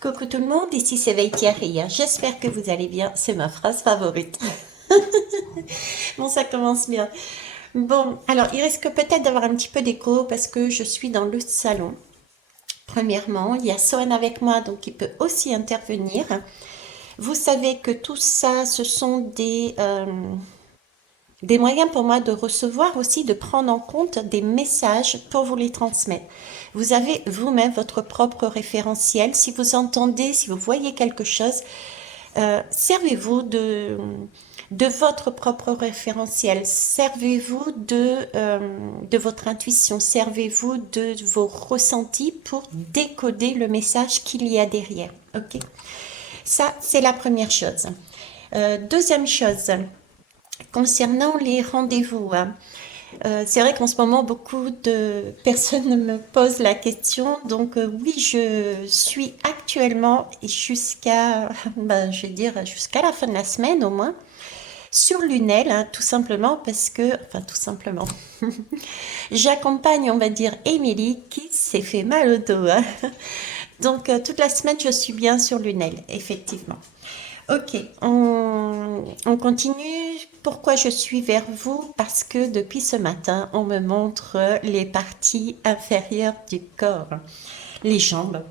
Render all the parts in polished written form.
Coucou tout le monde, ici c'est Ria. J'espère que vous allez bien, c'est ma phrase favorite. Bon, ça commence bien. Bon, alors il risque peut-être d'avoir un petit peu d'écho parce que je suis dans le salon. Premièrement, il y a Sohan avec moi, donc il peut aussi intervenir. Vous savez que tout ça, ce sont des moyens pour moi de recevoir aussi, de prendre en compte des messages pour vous les transmettre. Vous avez vous-même votre propre référentiel. Si vous entendez, si vous voyez quelque chose, servez-vous de votre propre référentiel, servez-vous de votre intuition, servez-vous de vos ressentis pour décoder le message qu'il y a derrière. Ok, ça, c'est la première chose. Deuxième chose, concernant les rendez-vous, hein. C'est vrai qu'en ce moment, beaucoup de personnes me posent la question. Donc, oui, je suis actuellement jusqu'à, ben, je vais dire, jusqu'à la fin de la semaine au moins, sur Lunel, hein, tout simplement parce que, enfin, tout simplement, j'accompagne, on va dire, Émilie qui s'est fait mal au dos, hein. Donc, toute la semaine, je suis bien sur Lunel, effectivement. Ok, on continue. Pourquoi je suis vers vous? Parce que depuis ce matin, on me montre les parties inférieures du corps, les jambes.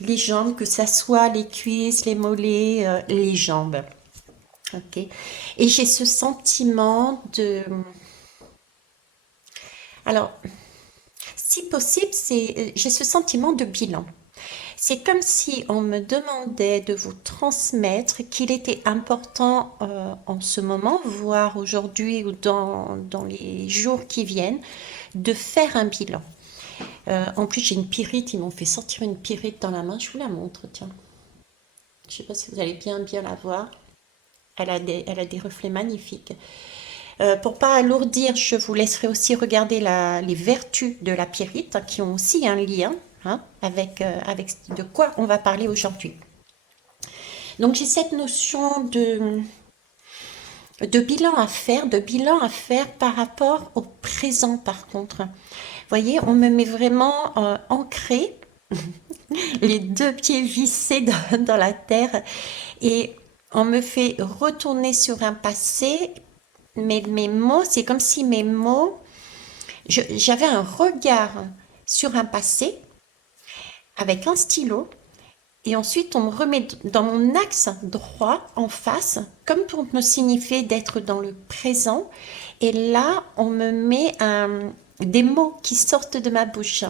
Les jambes, que ça soit les cuisses, les mollets, les jambes. Ok. Et j'ai ce sentiment de... Alors, si possible, j'ai ce sentiment de bilan. C'est comme si on me demandait de vous transmettre qu'il était important en ce moment, voire aujourd'hui ou dans les jours qui viennent, de faire un bilan. En plus, j'ai une pyrite, ils m'ont fait sortir une pyrite dans la main, je vous la montre, tiens. Je ne sais pas si vous allez bien la voir. Elle a des reflets magnifiques. Pour pas alourdir, je vous laisserai aussi regarder les vertus de la pyrite, hein, qui ont aussi un lien, hein, avec de quoi on va parler aujourd'hui. Donc j'ai cette notion de bilan à faire par rapport au présent par contre. Vous voyez, on me met vraiment ancré, les deux pieds vissés dans la terre et on me fait retourner sur un passé. Mais mes mots, c'est comme si mes mots, j'avais un regard sur un passé avec un stylo et ensuite on me remet dans mon axe droit en face comme pour me signifier d'être dans le présent et là on me met des mots qui sortent de ma bouche.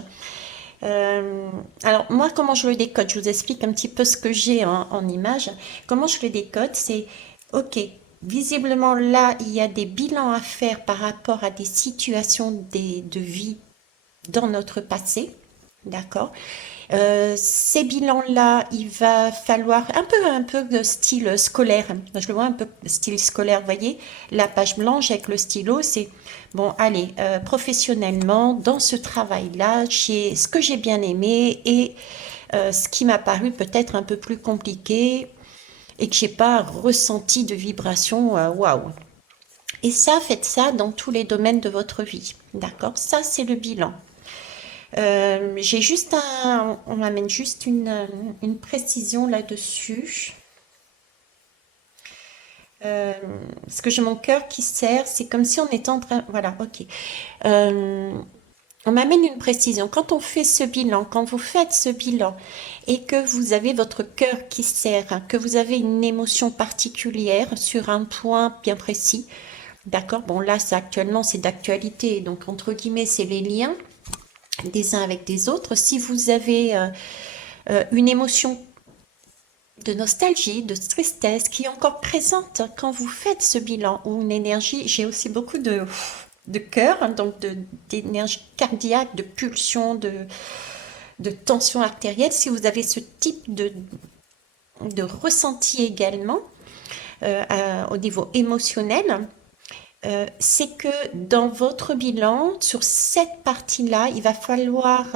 Alors moi comment je le décode, je vous explique un petit peu ce que j'ai en image. Comment je le décode, c'est ok, visiblement là il y a des bilans à faire par rapport à des situations de vie dans notre passé, d'accord. Ces bilans-là, il va falloir un peu de style scolaire. Je le vois un peu style scolaire, vous voyez, la page blanche avec le stylo, c'est bon, allez, professionnellement, dans ce travail-là, j'ai ce que j'ai bien aimé et ce qui m'a paru peut-être un peu plus compliqué et que j'ai pas ressenti de vibration, waouh. Et ça, faites ça dans tous les domaines de votre vie, d'accord? Ça, c'est le bilan. J'ai juste on m'amène juste une précision là-dessus. Parce que j'ai mon cœur qui serre, c'est comme si on était en train... Voilà, ok. Euh, on m'amène une précision. Quand on fait ce bilan, quand vous faites ce bilan et que vous avez votre cœur qui serre, que vous avez une émotion particulière sur un point bien précis, d'accord? Bon, là, actuellement, c'est d'actualité. Donc, entre guillemets, c'est les liens des uns avec des autres. Si vous avez une émotion de nostalgie, de tristesse qui est encore présente quand vous faites ce bilan, ou une énergie, j'ai aussi beaucoup de cœur, hein, donc d'énergie cardiaque, de pulsion, de tension artérielle. Si vous avez ce type de ressenti également au niveau émotionnel, c'est que dans votre bilan, sur cette partie-là, il va falloir,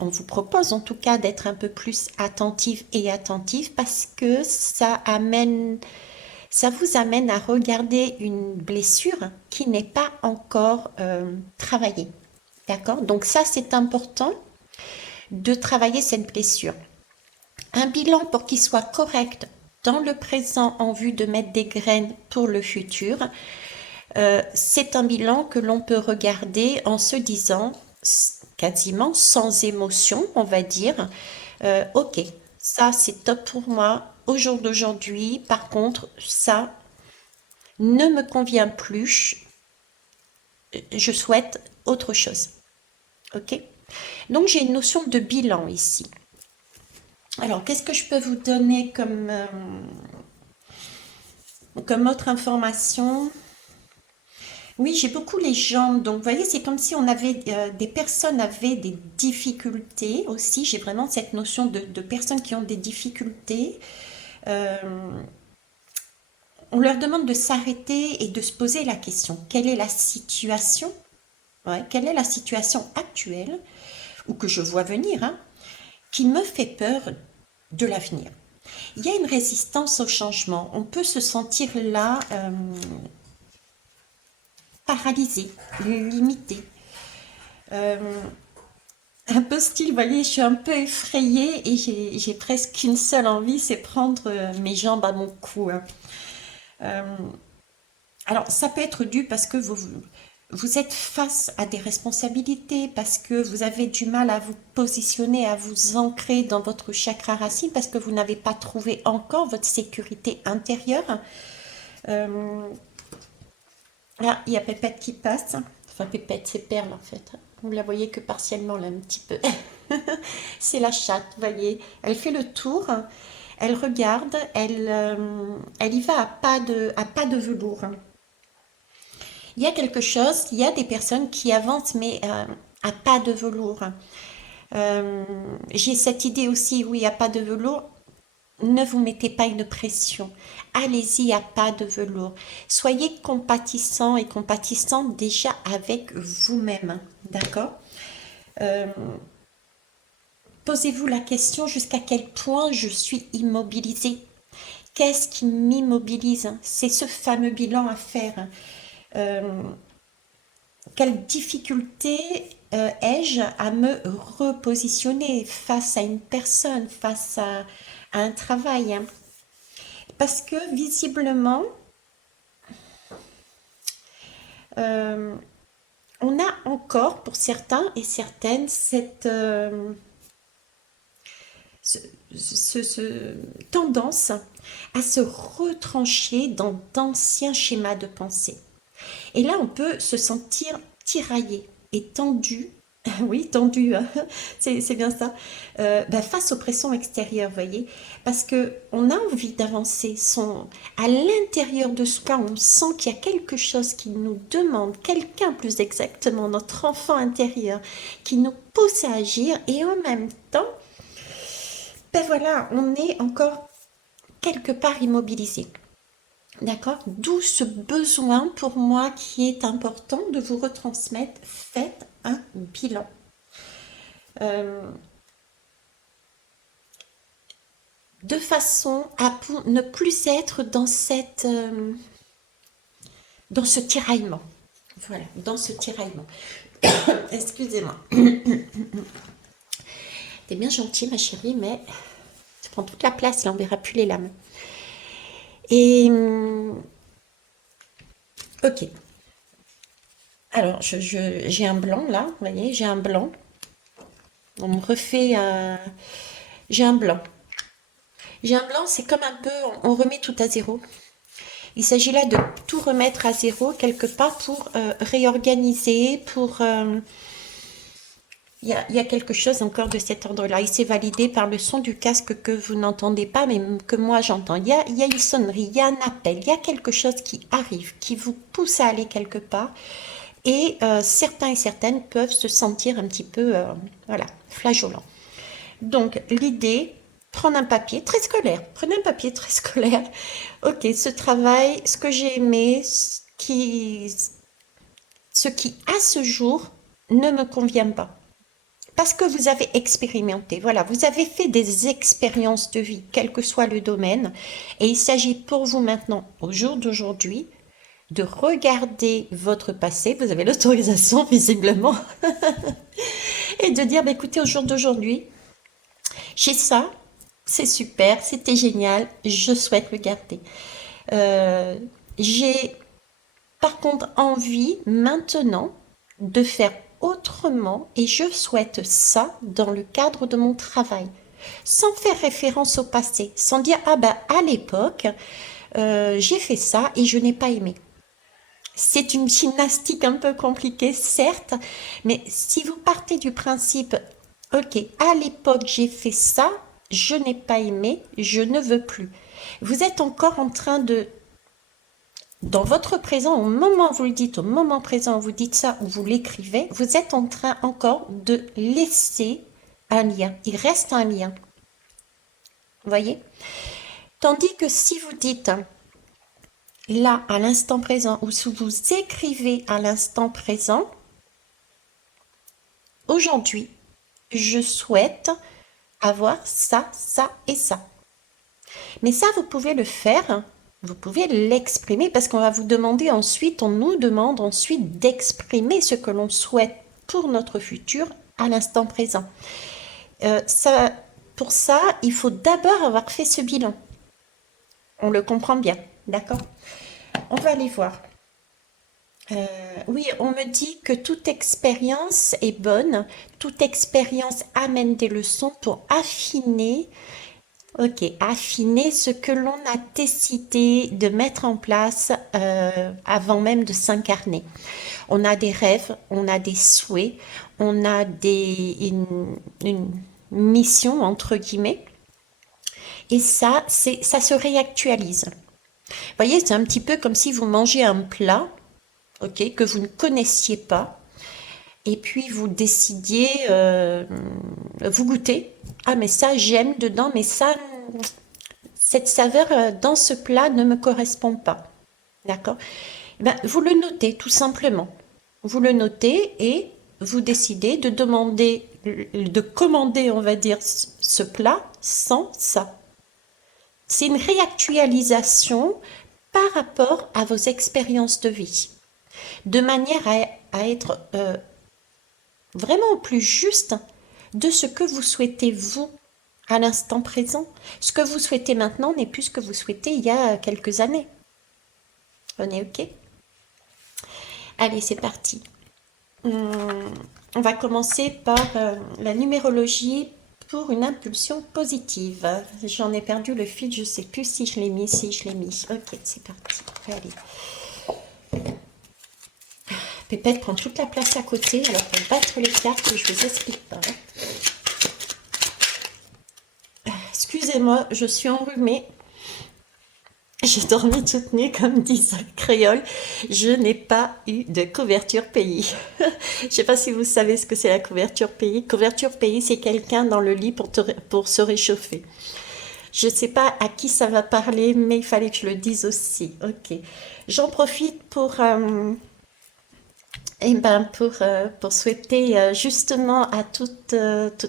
on vous propose en tout cas d'être un peu plus attentif et attentif parce que ça vous amène à regarder une blessure qui n'est pas encore travaillée. D'accord? Donc ça, c'est important de travailler cette blessure. Un bilan pour qu'il soit correct dans le présent en vue de mettre des graines pour le futur. C'est un bilan que l'on peut regarder en se disant quasiment sans émotion, on va dire, ok, ça c'est top pour moi au jour d'aujourd'hui. Par contre, ça ne me convient plus. Je souhaite autre chose. Ok? Donc j'ai une notion de bilan ici. Alors, qu'est-ce que je peux vous donner comme autre information? Oui, j'ai beaucoup les jambes. Donc, vous voyez, c'est comme si on avait des personnes avaient des difficultés aussi. J'ai vraiment cette notion de personnes qui ont des difficultés. Euh, on leur demande de s'arrêter et de se poser la question, quelle est la situation? Ouais, quelle est la situation actuelle, ou que je vois venir, hein, qui me fait peur de l'avenir? Il y a une résistance au changement. On peut se sentir là paralysé, limité. Euh, un peu style, vous voyez, je suis un peu effrayée et j'ai presque une seule envie, c'est prendre mes jambes à mon cou, hein. Euh, alors, ça peut être dû parce que vous êtes face à des responsabilités, parce que vous avez du mal à vous positionner, à vous ancrer dans votre chakra racine, parce que vous n'avez pas trouvé encore votre sécurité intérieure. Euh, Là, il y a Pépette qui passe. Enfin, Pépette, c'est Perle en fait. Vous la voyez que partiellement là, un petit peu. C'est la chatte, vous voyez. Elle fait le tour, elle regarde, elle y va à pas de velours. Il y a quelque chose, il y a des personnes qui avancent, mais à pas de velours. Euh, j'ai cette idée aussi, oui, à pas de velours. Ne vous mettez pas une pression. Allez-y à pas de velours. Soyez compatissant et compatissant déjà avec vous-même. D'accord? Euh, Posez-vous la question jusqu'à quel point je suis immobilisée. Qu'est-ce qui m'immobilise? C'est ce fameux bilan à faire. Euh, quelle difficulté ai-je à me repositionner face à une personne, à un travail, hein? Parce que visiblement, euh, on a encore, pour certains et certaines, ce- tendance à se retrancher dans d'anciens schémas de pensée. Et là, on peut se sentir tiraillé et tendu. Oui, tendu, hein, c'est bien ça. Face aux pressions extérieures, vous voyez, parce que on a envie d'avancer. À l'intérieur de soi, on sent qu'il y a quelque chose qui nous demande, quelqu'un plus exactement, notre enfant intérieur, qui nous pousse à agir, et en même temps, ben voilà, on est encore quelque part immobilisé. D'accord? D'où ce besoin pour moi qui est important de vous retransmettre. Faites un bilan. Euh, de façon à ne plus être dans ce tiraillement. Voilà, dans ce tiraillement. Excusez-moi. T'es bien gentille, ma chérie, mais tu prends toute la place, là, on verra plus les lames. Et ok. Alors, j'ai un blanc là, vous voyez, j'ai un blanc. On me refait un. J'ai un blanc. J'ai un blanc, c'est comme un peu, on remet tout à zéro. Il s'agit là de tout remettre à zéro quelque part pour réorganiser, il y a quelque chose encore de cet ordre-là. Et c'est validé par le son du casque que vous n'entendez pas, mais que moi j'entends. Il y a une sonnerie, il y a un appel, il y a quelque chose qui arrive, qui vous pousse à aller quelque part. Et certains et certaines peuvent se sentir un petit peu, voilà, flageolants. Donc, l'idée, prendre un papier très scolaire. Prenez un papier très scolaire. Ok, ce travail, ce que j'ai aimé, ce qui à ce jour ne me convient pas. Parce que vous avez expérimenté, voilà, vous avez fait des expériences de vie, quel que soit le domaine. Et il s'agit pour vous maintenant, au jour d'aujourd'hui, de regarder votre passé. Vous avez l'autorisation, visiblement. Et de dire, bah, écoutez, au jour d'aujourd'hui, j'ai ça, c'est super, c'était génial, je souhaite le garder. Euh, j'ai par contre envie maintenant de faire autrement et je souhaite ça dans le cadre de mon travail. Sans faire référence au passé, sans dire ah ben à l'époque j'ai fait ça et je n'ai pas aimé. C'est une gymnastique un peu compliquée, certes, mais si vous partez du principe, ok, à l'époque j'ai fait ça, je n'ai pas aimé, je ne veux plus. Vous êtes encore en train de, dans votre présent, au moment où vous le dites, au moment présent où vous dites ça, où vous l'écrivez, vous êtes en train encore de laisser un lien. Il reste un lien. Vous voyez? Tandis que si vous dites là, à l'instant présent, ou si vous écrivez à l'instant présent, aujourd'hui, je souhaite avoir ça, ça et ça. Mais ça, vous pouvez le faire, vous pouvez l'exprimer parce qu'on va vous demander ensuite, on nous demande ensuite d'exprimer ce que l'on souhaite pour notre futur à l'instant présent. Ça, pour ça, il faut d'abord avoir fait ce bilan. On le comprend bien, d'accord? On va aller voir. Oui, on me dit que toute expérience est bonne, toute expérience amène des leçons pour affiner, ok, affiner ce que l'on a décidé de mettre en place avant même de s'incarner. On a des rêves, on a des souhaits, on a une mission entre guillemets, et ça se réactualise. Vous voyez, c'est un petit peu comme si vous mangez un plat, ok, que vous ne connaissiez pas, et puis vous décidiez, vous goûtez, ah mais ça j'aime dedans, mais ça, cette saveur dans ce plat ne me correspond pas, d'accord? Eh ben, vous le notez tout simplement, vous le notez et vous décidez de demander, de commander, on va dire, ce plat sans ça. C'est une réactualisation par rapport à vos expériences de vie, de manière à être vraiment au plus juste de ce que vous souhaitez vous à l'instant présent. Ce que vous souhaitez maintenant n'est plus ce que vous souhaitez il y a quelques années. On est OK? Allez, c'est parti. On va commencer par la numérologie pour une impulsion positive. J'en ai perdu le fil, je ne sais plus si je l'ai mis, si je l'ai mis. Ok, c'est parti. Allez. Pépette prend toute la place à côté, alors pour battre les cartes, je vous explique pas. Excusez-moi, je suis enrhumée. J'ai dormi toute nue, comme disent les créoles. Je n'ai pas eu de couverture pays. Je ne sais pas si vous savez ce que c'est la couverture pays. Couverture pays, c'est quelqu'un dans le lit pour se réchauffer. Je ne sais pas à qui ça va parler, mais il fallait que je le dise aussi. Ok. J'en profite pour souhaiter justement à toute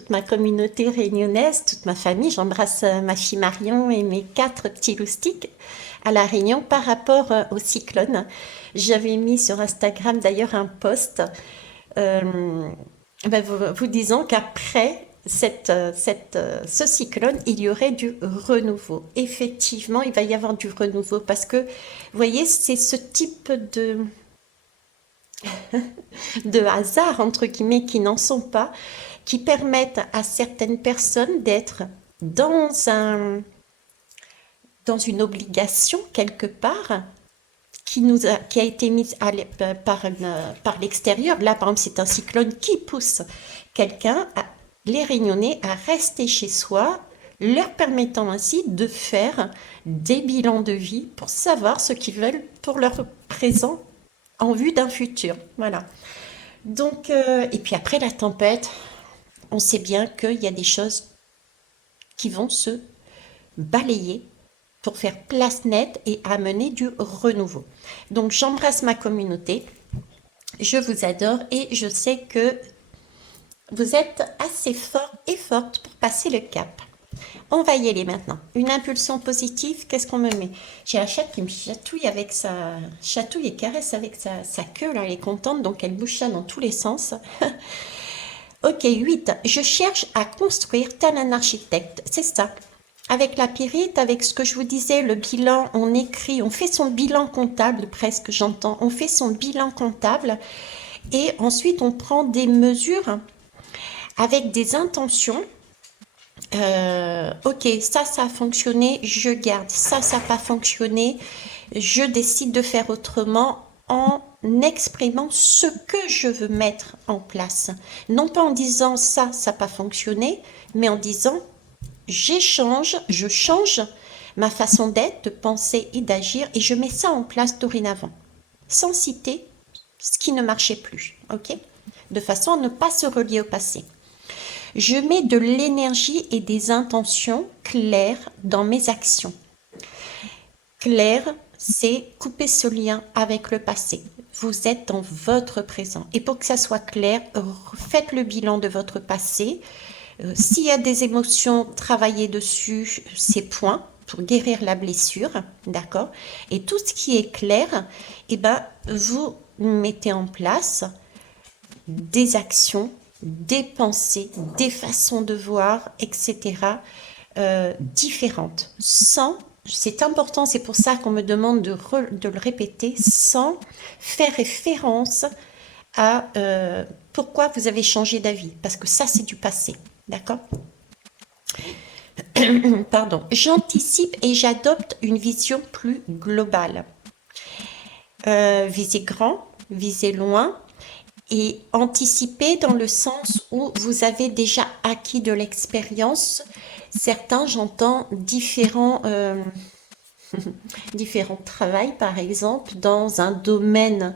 ma communauté réunionnaise, toute ma famille, j'embrasse ma fille Marion et mes 4 petits loustiques à La Réunion par rapport au cyclone. J'avais mis sur Instagram d'ailleurs un post vous disant qu'après ce cyclone, il y aurait du renouveau. Effectivement, il va y avoir du renouveau parce que, vous voyez, c'est ce type de hasard, entre guillemets, qui n'en sont pas, qui permettent à certaines personnes d'être dans une obligation quelque part qui a été mise par l'extérieur. Là, par exemple, c'est un cyclone qui pousse quelqu'un, les Réunionnais, à rester chez soi, leur permettant ainsi de faire des bilans de vie pour savoir ce qu'ils veulent pour leur présent en vue d'un futur. Voilà. Donc, et puis après la tempête, on sait bien qu'il y a des choses qui vont se balayer pour faire place nette et amener du renouveau. Donc, j'embrasse ma communauté, je vous adore et je sais que vous êtes assez fort et forte pour passer le cap. On va y aller maintenant. Une impulsion positive, qu'est-ce qu'on me met? J'ai la chatte qui me chatouille avec chatouille et caresse avec sa queue, là, elle est contente, donc elle bouge ça dans tous les sens. Ok, 8. Je cherche à construire tel un architecte. C'est ça. avec la pyrite, avec ce que je vous disais, le bilan, on écrit, on fait son bilan comptable, presque j'entends, on fait son bilan comptable et ensuite on prend des mesures avec des intentions. Ok, ça a fonctionné, je garde. Ça n'a pas fonctionné, je décide de faire autrement en exprimant ce que je veux mettre en place. Non pas en disant ça n'a pas fonctionné, mais en disant je change ma façon d'être, de penser et d'agir et je mets ça en place dorénavant, sans citer ce qui ne marchait plus, ok? De façon à ne pas se relier au passé. Je mets de l'énergie et des intentions claires dans mes actions. Clair, c'est couper ce lien avec le passé. Vous êtes dans votre présent. Et pour que ça soit clair, faites le bilan de votre passé. S'il y a des émotions, travaillez dessus ces points pour guérir la blessure, d'accord? Et tout ce qui est clair, eh ben, vous mettez en place des actions, des pensées, des façons de voir, etc. Différentes, sans, c'est important, c'est pour ça qu'on me demande de le répéter, sans faire référence à pourquoi vous avez changé d'avis, parce que ça c'est du passé, d'accord? Pardon, j'anticipe et j'adopte une vision plus globale. Visez grand, visez loin, et anticiper dans le sens où vous avez déjà acquis de l'expérience. Certains, j'entends différents travails, par exemple, dans un domaine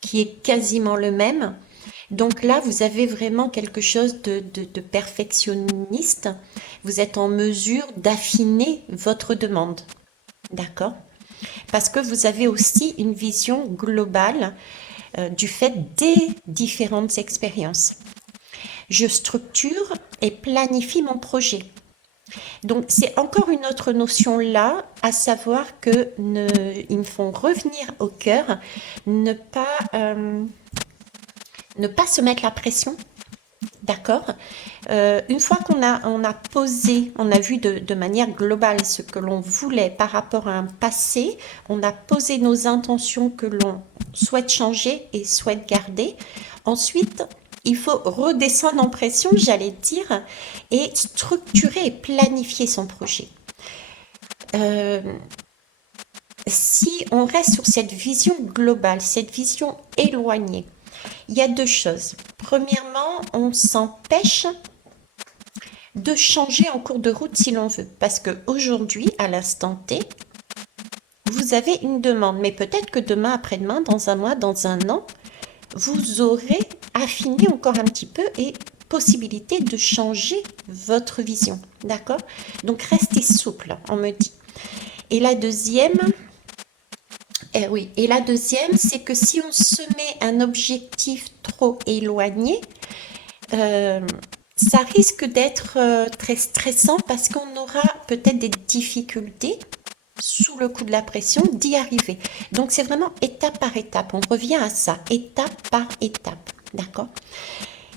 qui est quasiment le même. Donc là, vous avez vraiment quelque chose de perfectionniste. Vous êtes en mesure d'affiner votre demande. D'accord? Parce que vous avez aussi une vision globale du fait des différentes expériences. Je structure et planifie mon projet. Donc c'est encore une autre notion là, à savoir que ils me font revenir au cœur, ne pas se mettre la pression. D'accord. Une fois qu'on a posé, on a vu de manière globale ce que l'on voulait par rapport à un passé, on a posé nos intentions que l'on souhaite changer et souhaite garder. Ensuite, il faut redescendre en pression, j'allais dire, et structurer et planifier son projet. Si on reste sur cette vision globale, cette vision éloignée, il y a deux choses. Premièrement, on s'empêche de changer en cours de route si l'on veut. Parce qu'aujourd'hui, à l'instant T, vous avez une demande. Mais peut-être que demain, après-demain, dans un mois, dans un an, vous aurez affiné encore un petit peu et possibilité de changer votre vision. D'accord? Donc, restez souple, on me dit. Et la deuxième... oui, et la deuxième, c'est que si on se met un objectif trop éloigné, ça risque d'être très stressant parce qu'on aura peut-être des difficultés sous le coup de la pression d'y arriver. Donc c'est vraiment étape par étape, on revient à ça, étape par étape, d'accord?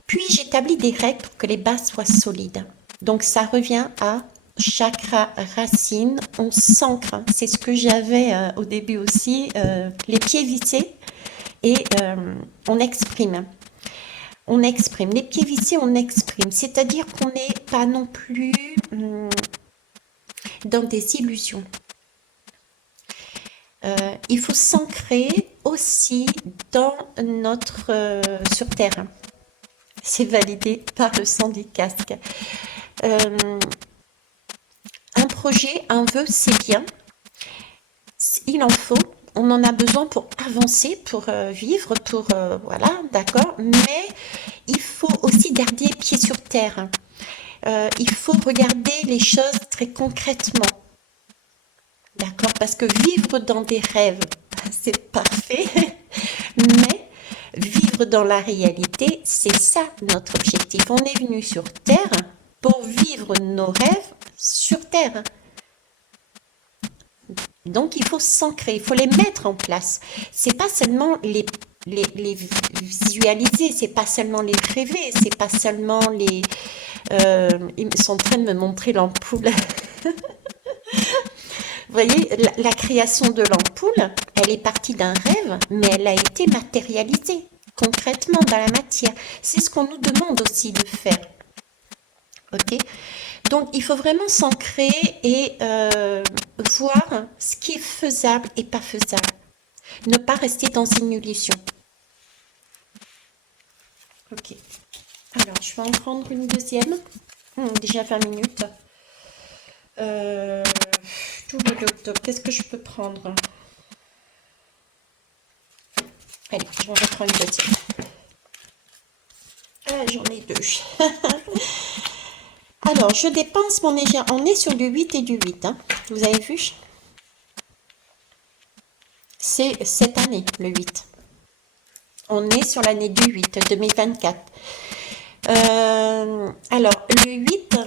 Puis j'établis des règles pour que les bases soient solides. Donc ça revient à chakra racine, on s'ancre, c'est ce que j'avais au début aussi, les pieds vissés et on exprime. On exprime, les pieds vissés, on exprime, c'est-à-dire qu'on n'est pas non plus dans des illusions. Il faut s'ancrer aussi dans notre sur terre. C'est validé par le son du casque. Un projet, un vœu, c'est bien. Il en faut. On en a besoin pour avancer, pour vivre, pour... voilà, d'accord. Mais il faut aussi garder les pieds sur terre. Il faut regarder les choses très concrètement. D'accord? Parce que vivre dans des rêves, c'est parfait. Mais vivre dans la réalité, c'est ça notre objectif. On est venu sur Terre pour vivre nos rêves sur Terre. Donc il faut s'ancrer, il faut les mettre en place. C'est pas seulement les visualiser, c'est pas seulement les rêver, c'est pas seulement Ils sont en train de me montrer l'ampoule. Vous voyez, la création de l'ampoule, elle est partie d'un rêve, mais elle a été matérialisée concrètement dans la matière. C'est ce qu'on nous demande aussi de faire. Ok? Donc, il faut vraiment s'ancrer et voir ce qui est faisable et pas faisable. Ne pas rester dans une illusion. Ok. Alors, je vais en prendre une deuxième. Déjà 20 minutes. Tout le octobre. Qu'est-ce que je peux prendre? Allez, je vais en reprendre une deuxième. Ah, j'en ai deux. Alors, je dépense mon énergie. On est sur du 8 et du 8. Hein. Vous avez vu? C'est cette année, le 8. On est sur l'année du 8, 2024. Alors, le 8,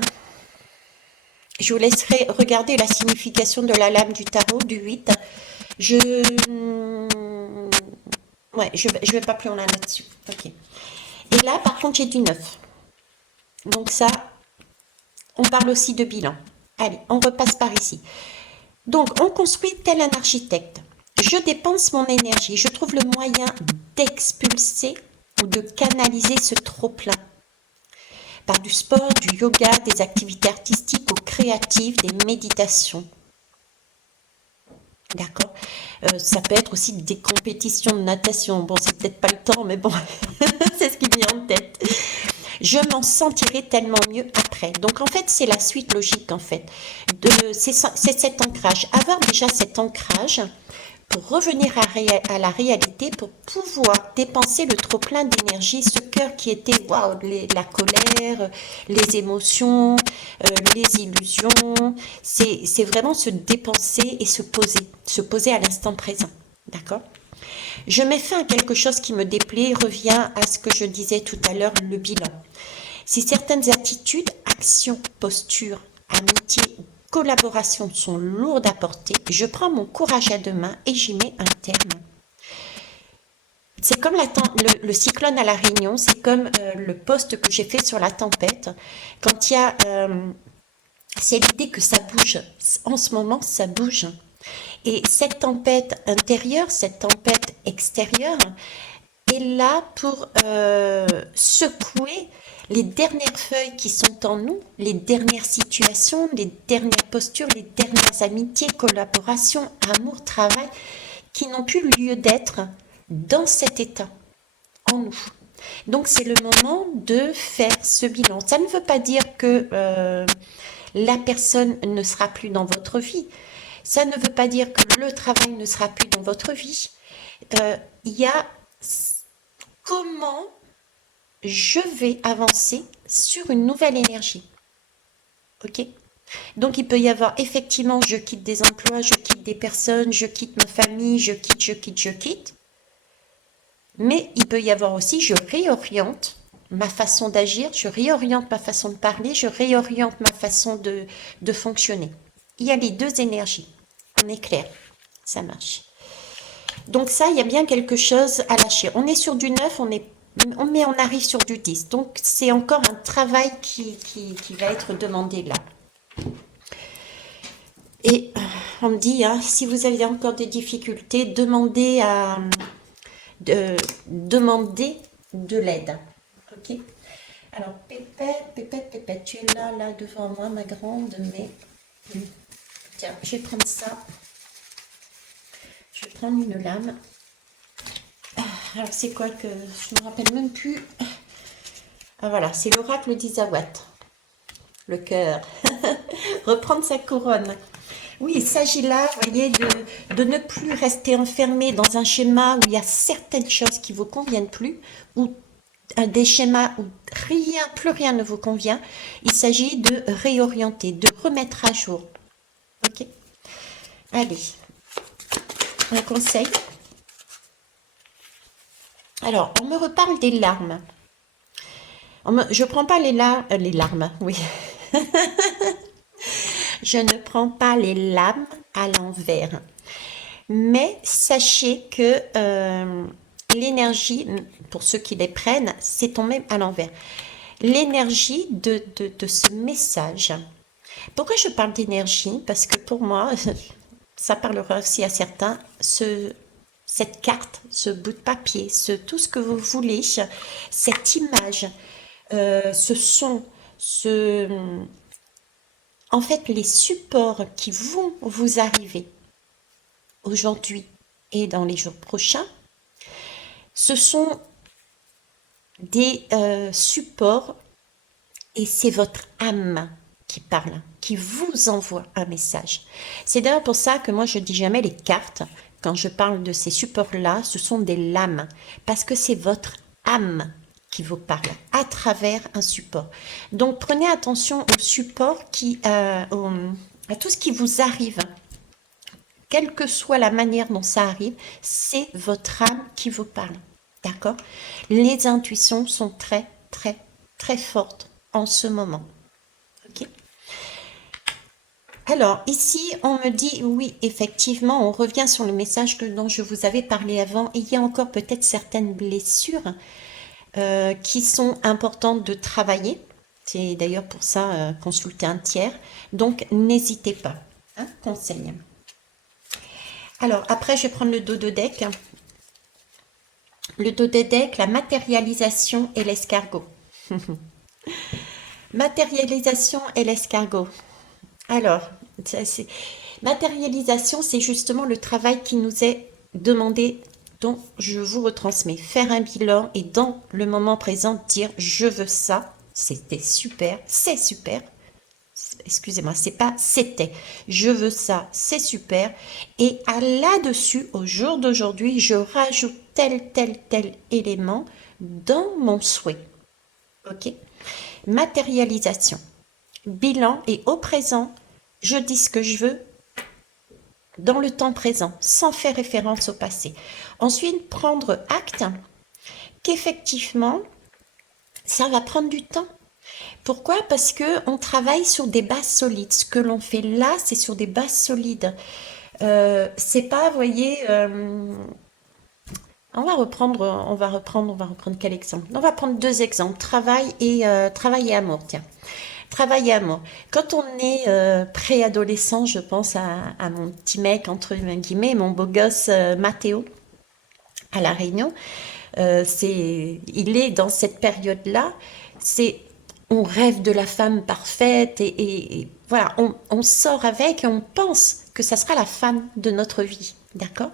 je vous laisserai regarder la signification de la lame du tarot du 8. Ouais, je vais pas plus loin là-dessus. Ok. Et là, par contre, j'ai du 9. Donc ça, on parle aussi de bilan. Allez, on repasse par ici. Donc, on construit tel un architecte. Je dépense mon énergie. Je trouve le moyen d'expulser ou de canaliser ce trop-plein. Par du sport, du yoga, des activités artistiques ou créatives, des méditations. D'accord. Ça peut être aussi des compétitions de natation. Bon, c'est peut-être pas le temps, mais bon, c'est ce qui me vient en tête. Je m'en sentirai tellement mieux après. Donc, en fait, c'est la suite logique, en fait. C'est cet ancrage. Avoir déjà cet ancrage pour revenir à la réalité, pour pouvoir dépenser le trop-plein d'énergie, ce cœur qui était, waouh, la colère, les émotions, les illusions, c'est vraiment se dépenser et se poser à l'instant présent, d'accord? Je mets fin à quelque chose qui me déplaît, revient à ce que je disais tout à l'heure, le bilan. Si certaines attitudes, actions, postures, amitiés ou collaborations sont lourdes à porter, je prends mon courage à deux mains et j'y mets un terme. C'est comme le cyclone à La Réunion, c'est comme le post que j'ai fait sur la tempête. Quand il y a... c'est l'idée que ça bouge. En ce moment, ça bouge. Et cette tempête intérieure, cette tempête extérieure, est là pour secouer les dernières feuilles qui sont en nous, les dernières situations, les dernières postures, les dernières amitiés, collaborations, amour, travail, qui n'ont plus lieu d'être dans cet état, en nous. Donc c'est le moment de faire ce bilan. Ça ne veut pas dire que la personne ne sera plus dans votre vie. Ça ne veut pas dire que le travail ne sera plus dans votre vie. Il y a comment je vais avancer sur une nouvelle énergie. Ok? Donc il peut y avoir effectivement, je quitte des emplois, je quitte des personnes, je quitte ma famille, je quitte. Mais il peut y avoir aussi, je réoriente ma façon d'agir, je réoriente ma façon de parler, je réoriente ma façon de fonctionner. Il y a les deux énergies. On est clair, ça marche. Donc ça, il y a bien quelque chose à lâcher. On est sur du 9, mais on arrive sur du 10. Donc c'est encore un travail qui va être demandé là. Et on me dit, hein, si vous avez encore des difficultés, demandez de l'aide. Ok. Alors, Pépette, tu es là devant moi, ma grande, mais... Tiens, je vais prendre ça. Je vais prendre une lame. Alors, c'est quoi que... Je ne me rappelle même plus. Ah, voilà, c'est l'oracle d'Isawat. Le cœur. Reprendre sa couronne. Oui, il s'agit là, vous voyez, de ne plus rester enfermé dans un schéma où il y a certaines choses qui ne vous conviennent plus, ou des schémas où plus rien ne vous convient. Il s'agit de réorienter, de remettre à jour. Ok? Allez, un conseil. Alors, on me reparle des larmes. Je ne prends pas les larmes, oui. Je ne prends pas les lames à l'envers. Mais sachez que l'énergie, pour ceux qui les prennent, c'est tombé à l'envers. l'énergie de ce message. Pourquoi je parle d'énergie? Parce que pour moi, ça parlera aussi à certains, cette carte, ce bout de papier, tout ce que vous voulez, cette image, ce son, en fait, les supports qui vont vous arriver aujourd'hui et dans les jours prochains, ce sont des supports et c'est votre âme qui parle, qui vous envoie un message. C'est d'ailleurs pour ça que moi je dis jamais les cartes. Quand je parle de ces supports-là, ce sont des lames, parce que c'est votre âme qui vous parle à travers un support. Donc prenez attention au support à tout ce qui vous arrive. Quelle que soit la manière dont ça arrive, c'est votre âme qui vous parle. D'accord? Les intuitions sont très, très, très fortes en ce moment. Ok? Alors, ici, on me dit, oui, effectivement, on revient sur le message dont je vous avais parlé avant. Il y a encore peut-être certaines blessures qui sont importantes de travailler. C'est d'ailleurs pour ça, consulter un tiers. Donc, n'hésitez pas. Hein, conseil. Alors, après, je vais prendre le dos de deck. Le dos de deck, la matérialisation et l'escargot. Matérialisation et l'escargot. Alors, matérialisation, c'est justement le travail qui nous est demandé, dont je vous retransmets. Faire un bilan et dans le moment présent, dire je veux ça, c'était super, c'est super. Excusez-moi, c'est pas c'était. Je veux ça, c'est super. Et à là-dessus, au jour d'aujourd'hui, je rajoute tel élément dans mon souhait. Ok? Matérialisation. Bilan et au présent, je dis ce que je veux dans le temps présent, sans faire référence au passé. Ensuite, prendre acte qu'effectivement, ça va prendre du temps. Pourquoi? Parce que on travaille sur des bases solides. Ce que l'on fait là, c'est sur des bases solides. C'est pas, vous voyez, on va reprendre quel exemple? On va prendre deux exemples, travail et amour, tiens. Travail et amour. Quand on est préadolescent, je pense à mon petit mec, entre guillemets, mon beau gosse Mathéo, à La Réunion. Il est dans cette période-là. On rêve de la femme parfaite et voilà, on sort avec et on pense que ça sera la femme de notre vie, d'accord?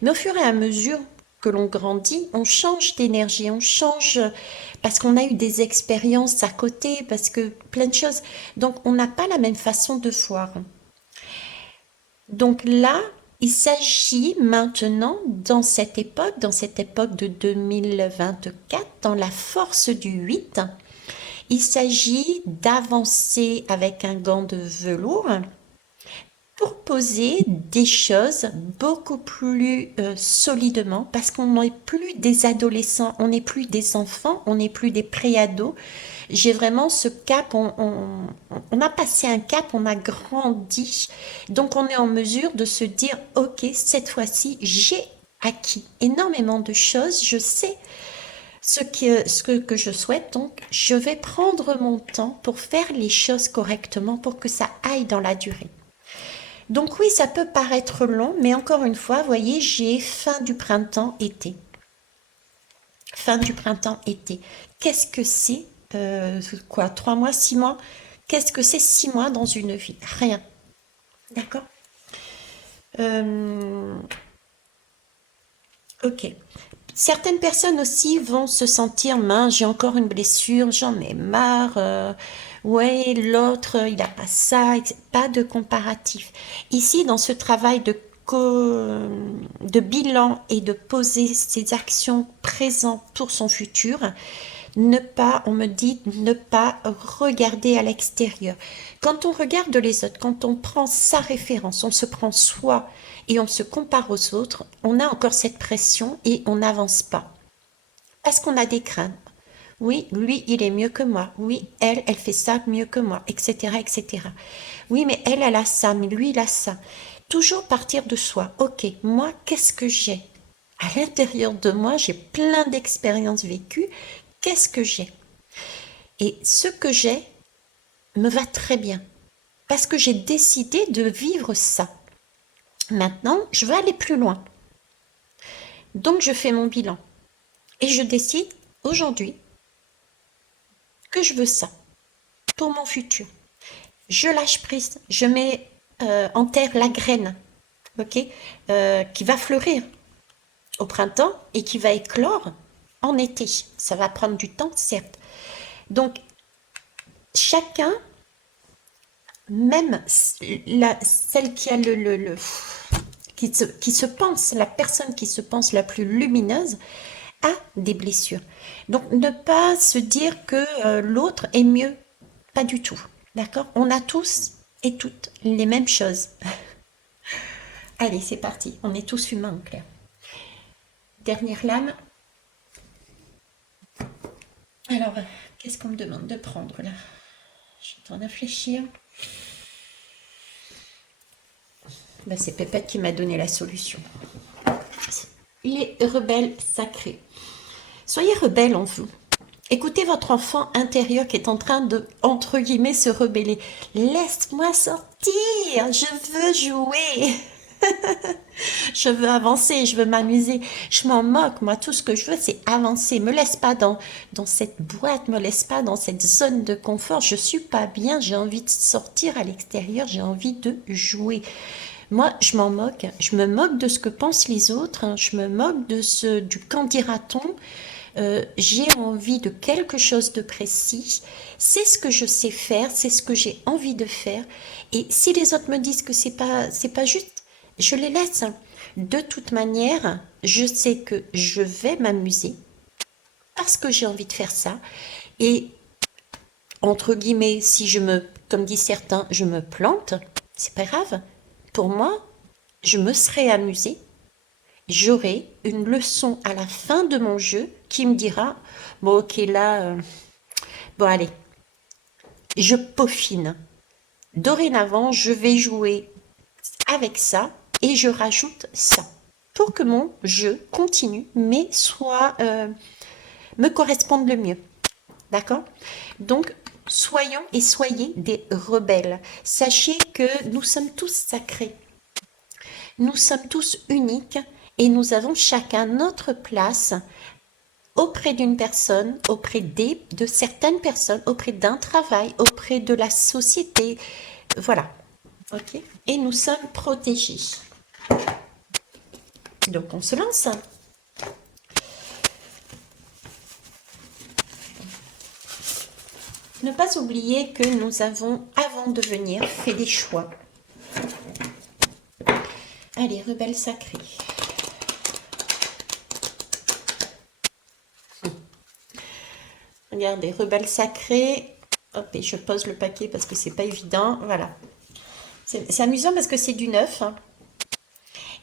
Mais au fur et à mesure que l'on grandit, on change d'énergie, on change parce qu'on a eu des expériences à côté, parce que plein de choses. Donc, on n'a pas la même façon de voir. Donc là, il s'agit maintenant, dans cette époque de 2024, dans la force du 8, il s'agit d'avancer avec un gant de velours pour poser des choses beaucoup plus solidement, parce qu'on n'est plus des adolescents, on n'est plus des enfants, on n'est plus des préados. J'ai vraiment ce cap, on a passé un cap, on a grandi, donc on est en mesure de se dire, ok, cette fois-ci, j'ai acquis énormément de choses, je sais ce que je souhaite, donc je vais prendre mon temps pour faire les choses correctement, pour que ça aille dans la durée. Donc oui, ça peut paraître long, mais encore une fois, vous voyez, j'ai fin du printemps, été. Fin du printemps, été. Qu'est-ce que c'est 3 mois, 6 mois? Qu'est-ce que c'est 6 mois dans une vie? Rien. D'accord. Ok. Certaines personnes aussi vont se sentir, mince, j'ai encore une blessure, j'en ai marre. Ouais, l'autre, il n'a pas ça, pas de comparatif. Ici, dans ce travail de bilan et de poser ses actions présentes pour son futur, on me dit, ne pas regarder à l'extérieur. Quand on regarde les autres, quand on prend sa référence, on se prend soi et on se compare aux autres, on a encore cette pression et on n'avance pas. Parce qu'on a des craintes. Oui, lui, il est mieux que moi. Oui, elle fait ça mieux que moi, etc., etc. Oui, mais elle a ça, mais lui, il a ça. Toujours partir de soi. Ok, moi, qu'est-ce que j'ai? À l'intérieur de moi, j'ai plein d'expériences vécues. Qu'est-ce que j'ai? Et ce que j'ai me va très bien. Parce que j'ai décidé de vivre ça. Maintenant, je veux aller plus loin. Donc, je fais mon bilan. Et je décide aujourd'hui que je veux ça pour mon futur. Je lâche prise. Je mets en terre la graine, ok, qui va fleurir au printemps et qui va éclore en été. Ça va prendre du temps, certes. Donc, chacun, même celle qui a qui se pense, la personne qui se pense la plus lumineuse, a des blessures. Donc, ne pas se dire que l'autre est mieux. Pas du tout. D'accord? On a tous et toutes les mêmes choses. Allez, c'est parti. On est tous humains, en clair. Dernière lame. Alors, qu'est-ce qu'on me demande de prendre là? Je suis en train de réfléchir. Ben, c'est Pépette qui m'a donné la solution. Les rebelles sacrés. Soyez rebelles en vous. Écoutez votre enfant intérieur qui est en train de, entre guillemets, se rebeller. Laisse-moi sortir, je veux jouer. Je veux avancer, je veux m'amuser. Je m'en moque, moi, tout ce que je veux, c'est avancer. Me laisse pas dans cette boîte, me laisse pas dans cette zone de confort. Je suis pas bien, j'ai envie de sortir à l'extérieur, j'ai envie de jouer. Moi, je m'en moque. Je me moque de ce que pensent les autres. Je me moque du qu'en dira-t-on. J'ai envie de quelque chose de précis. C'est ce que je sais faire, c'est ce que j'ai envie de faire. Et si les autres me disent que c'est pas juste, je les laisse. De toute manière, je sais que je vais m'amuser parce que j'ai envie de faire ça. Et entre guillemets, si comme disent certains, je me plante, c'est pas grave. Pour moi, je me serais amusée. J'aurai une leçon à la fin de mon jeu qui me dira, bon ok là, bon allez, je peaufine. Dorénavant, je vais jouer avec ça et je rajoute ça pour que mon jeu continue, mais me corresponde le mieux. D'accord? Donc, soyez des rebelles. Sachez que nous sommes tous sacrés. Nous sommes tous uniques et nous avons chacun notre place auprès d'une personne, de certaines personnes, auprès d'un travail, auprès de la société. Voilà. Ok. Et nous sommes protégés. Donc, on se lance. Ne pas oublier que nous avons, avant de venir, fait des choix. Allez, rebelle sacrée. Regardez, rebelle sacrée. Hop, et je pose le paquet parce que c'est pas évident. Voilà. C'est amusant parce que c'est du 9. Hein.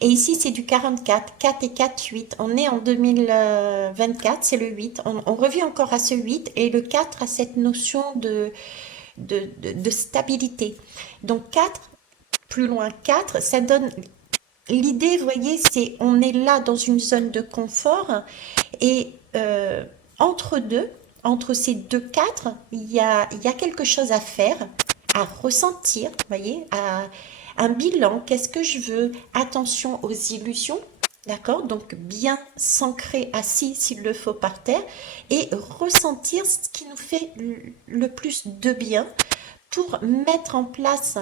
Et ici, c'est du 44. 4 et 4, 8. On est en 2024, c'est le 8. On revient encore à ce 8 et le 4 a cette notion de stabilité. Donc 4, plus loin 4, ça donne... L'idée, vous voyez, c'est on est là dans une zone de confort et entre ces deux 4, il y a quelque chose à faire, à ressentir, vous voyez, un bilan, qu'est-ce que je veux? Attention aux illusions, d'accord? Donc bien s'ancrer assis s'il le faut par terre et ressentir ce qui nous fait le plus de bien pour mettre en place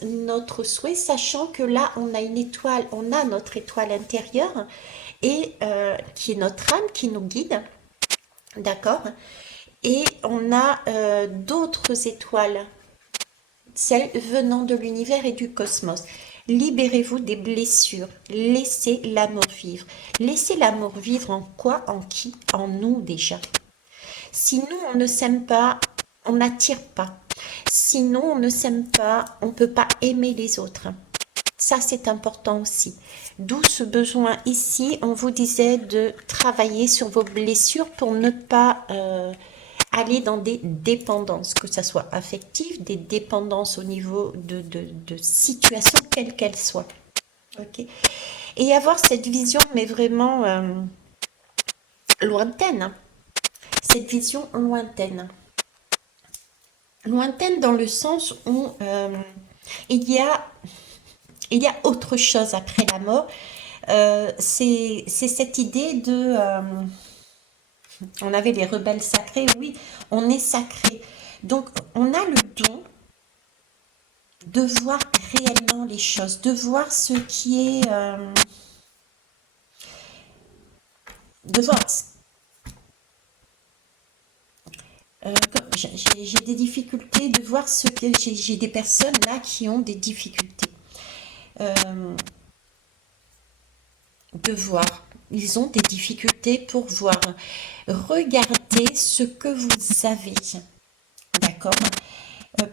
notre souhait, sachant que là, on a une étoile, on a notre étoile intérieure et qui est notre âme qui nous guide, d'accord? Et on a d'autres étoiles, celles venant de l'univers et du cosmos. Libérez-vous des blessures, laissez l'amour vivre. Laissez l'amour vivre en quoi? En qui? En nous déjà. Si nous, on ne s'aime pas, on n'attire pas. Sinon, on ne s'aime pas, on ne peut pas aimer les autres. Ça, c'est important aussi. D'où ce besoin ici, on vous disait de travailler sur vos blessures pour ne pas aller dans des dépendances, que ce soit affectives, des dépendances au niveau de situations, quelles qu'elles soient. Okay. Et avoir cette vision, mais vraiment lointaine. Hein. cette vision lointaine. Lointaine dans le sens où il y a, il y a autre chose après la mort. C'est cette idée de... on avait les rebelles sacrés, oui, on est sacré. Donc, on a le don de voir réellement les choses, de voir ce qui est... de voir... j'ai des difficultés de voir ce que... J'ai des personnes là qui ont des difficultés de voir. Ils ont des difficultés pour voir. Regardez ce que vous avez, d'accord,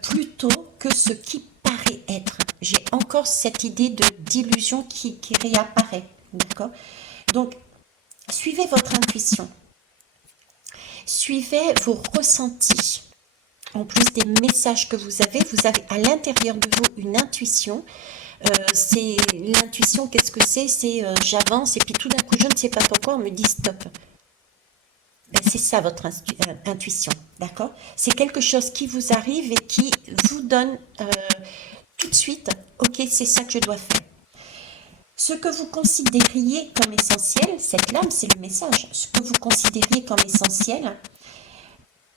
plutôt que ce qui paraît être. J'ai encore cette idée d'illusion qui réapparaît, d'accord. Donc, suivez votre intuition. Suivez vos ressentis. En plus des messages que vous avez à l'intérieur de vous une intuition. C'est l'intuition, qu'est-ce que c'est? C'est j'avance et puis tout d'un coup, je ne sais pas pourquoi, on me dit stop. Ben, c'est ça votre intuition, d'accord? C'est quelque chose qui vous arrive et qui vous donne tout de suite, ok, c'est ça que je dois faire. Ce que vous considériez comme essentiel, cette lame, c'est le message. Ce que vous considériez comme essentiel,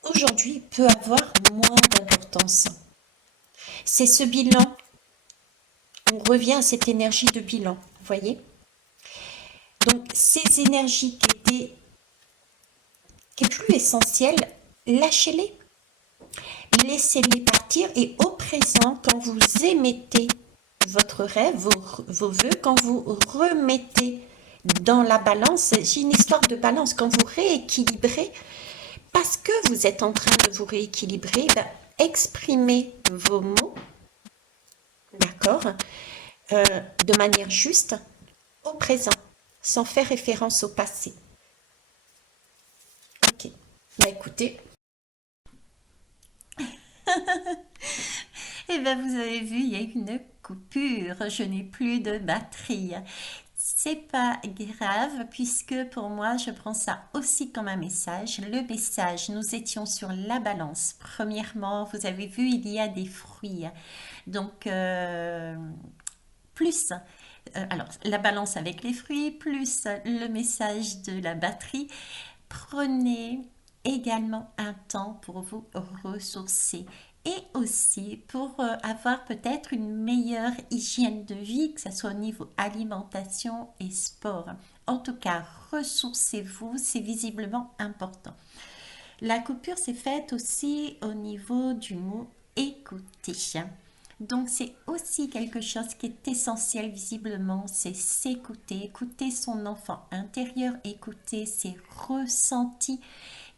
aujourd'hui, peut avoir moins d'importance. C'est ce bilan. On revient à cette énergie de bilan, vous voyez? Donc, ces énergies qui est plus essentielles, lâchez-les. Laissez-les partir et au présent, quand vous émettez votre rêve, vos vœux, quand vous remettez dans la balance, j'ai une histoire de balance, quand vous rééquilibrez, parce que vous êtes en train de vous rééquilibrer, ben, exprimez vos mots, d'accord, de manière juste au présent, sans faire référence au passé. Ok, bah écoutez. Et bien vous avez vu, il y a une coupure, je n'ai plus de batterie. C'est pas grave puisque pour moi je prends ça aussi comme un message. Le message, nous étions sur la balance. Premièrement, vous avez vu, il y a des fruits. Donc plus alors la balance avec les fruits, plus le message de la batterie. Prenez également un temps pour vous ressourcer et aussi pour avoir peut-être une meilleure hygiène de vie, que ce soit au niveau alimentation et sport. En tout cas, ressourcez-vous, c'est visiblement important. La coupure s'est faite aussi au niveau du mot écouter. Donc c'est aussi quelque chose qui est essentiel visiblement, c'est s'écouter, écouter son enfant intérieur, écouter ses ressentis.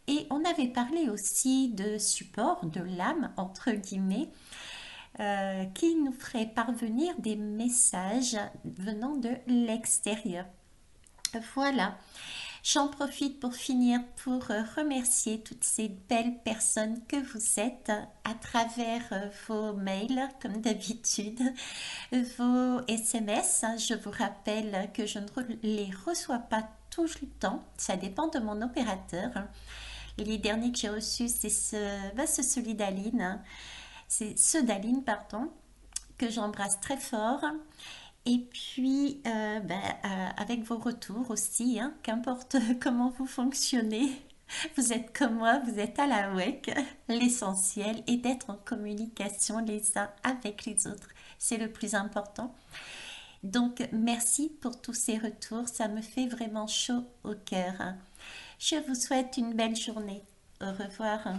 Et on avait parlé aussi de support, de l'âme, entre guillemets, qui nous ferait parvenir des messages venant de l'extérieur. Voilà. J'en profite pour finir pour remercier toutes ces belles personnes que vous êtes à travers vos mails, comme d'habitude, vos SMS. Je vous rappelle que je ne les reçois pas tout le temps, ça dépend de mon opérateur. Les derniers que j'ai reçus, c'est celui d'Aline, c'est ceux d'Aline, pardon, que j'embrasse très fort. Et puis, avec vos retours aussi, hein, qu'importe comment vous fonctionnez, vous êtes comme moi, vous êtes à la WEC. L'essentiel est d'être en communication les uns avec les autres. C'est le plus important. Donc, merci pour tous ces retours. Ça me fait vraiment chaud au cœur. Je vous souhaite une belle journée. Au revoir.